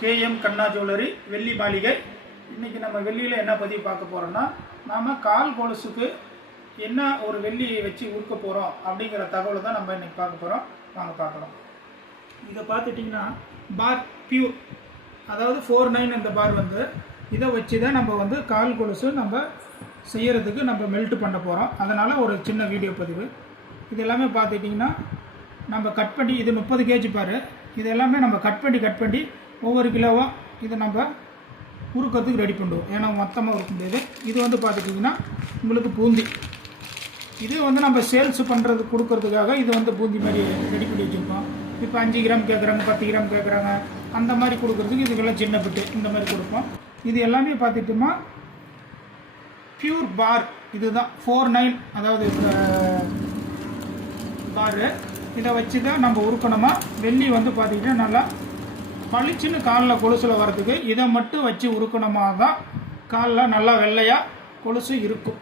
KM கண்ணா jewellery வெள்ளி மாளிகை. இன்றைக்கி நம்ம வெள்ளியில் என்ன பதிவு பார்க்க போகிறோம்னா, நாம் கால் கொலுசுக்கு என்ன ஒரு வெள்ளி வச்சு உருக்க போகிறோம் அப்படிங்கிற தகவலை தான் நம்ம இன்றைக்கி பார்க்க போகிறோம். வாங்க பார்க்கலாம். இதை பார்த்துட்டிங்கன்னா பார் பியூர், அதாவது 49 இந்த பார் வந்து இதை வச்சு தான் நம்ம வந்து கால் கொலுசு நம்ம செய்கிறதுக்கு நம்ம மெல்ட் பண்ண போகிறோம். அதனால் ஒரு சின்ன வீடியோ பதிவு. இது எல்லாமே பார்த்துட்டிங்கன்னா நம்ம கட் பண்ணி, இது 30 கேஜி பார், இது எல்லாமே நம்ம கட் பண்ணி ஒவ்வொரு கிலோவாக இதை நம்ம உருக்கிறதுக்கு ரெடி பண்ணுவோம். ஏன்னா மொத்தமாக உருக்க முடியாது. இது வந்து பார்த்துட்டிங்கன்னா உங்களுக்கு பூந்தி, இது வந்து நம்ம சேல்ஸ் பண்ணுறதுக்கு கொடுக்கறதுக்காக இது வந்து பூந்தி மாதிரி ரெடி பண்ணி வச்சுருக்கோம். இப்போ 5 கிராம் கேட்குறாங்க, 10 கிராம் கேட்குறாங்க, அந்த மாதிரி கொடுக்குறதுக்கு இதுக்கெல்லாம் சின்ன பிட்டு இந்த மாதிரி கொடுப்போம். இது எல்லாமே பார்த்துட்டோமா பியூர் பார், இதுதான் 49, அதாவது பாரு. இதை வச்சு தான் நம்ம உருக்கணுமா. வெள்ளி வந்து பார்த்திங்கன்னா நல்லா பளிச்சுன்னு காலில் கொலுசில் வரதுக்கு இதை மட்டும் வச்சு உருக்கணுமா தான் காலில் நல்லா வெள்ளையாக கொலுசு இருக்கும்.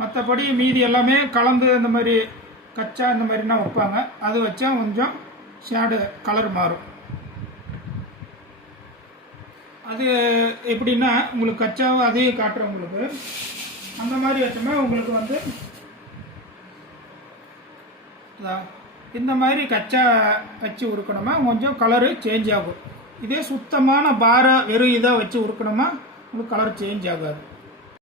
மற்றபடி மீதி எல்லாமே கலந்து இந்த மாதிரி கச்சா இந்த மாதிரினா வைப்பாங்க. அது வச்சா கொஞ்சம் ஷேடு கலர் மாறும். அது எப்படின்னா உங்களுக்கு கச்சாவை அதையும் காட்டுறேன். உங்களுக்கு அந்த மாதிரி வச்சோம்னா உங்களுக்கு வந்து இந்த மாதிரி கச்சா வச்சு உருக்கணுமா கொஞ்சம் கலரு சேஞ்ச் ஆகும். இதே சுத்தமான பாரை வெறும் இதை வச்சு உருக்கணுமா உங்களுக்கு கலர் சேஞ்ச் ஆகாது.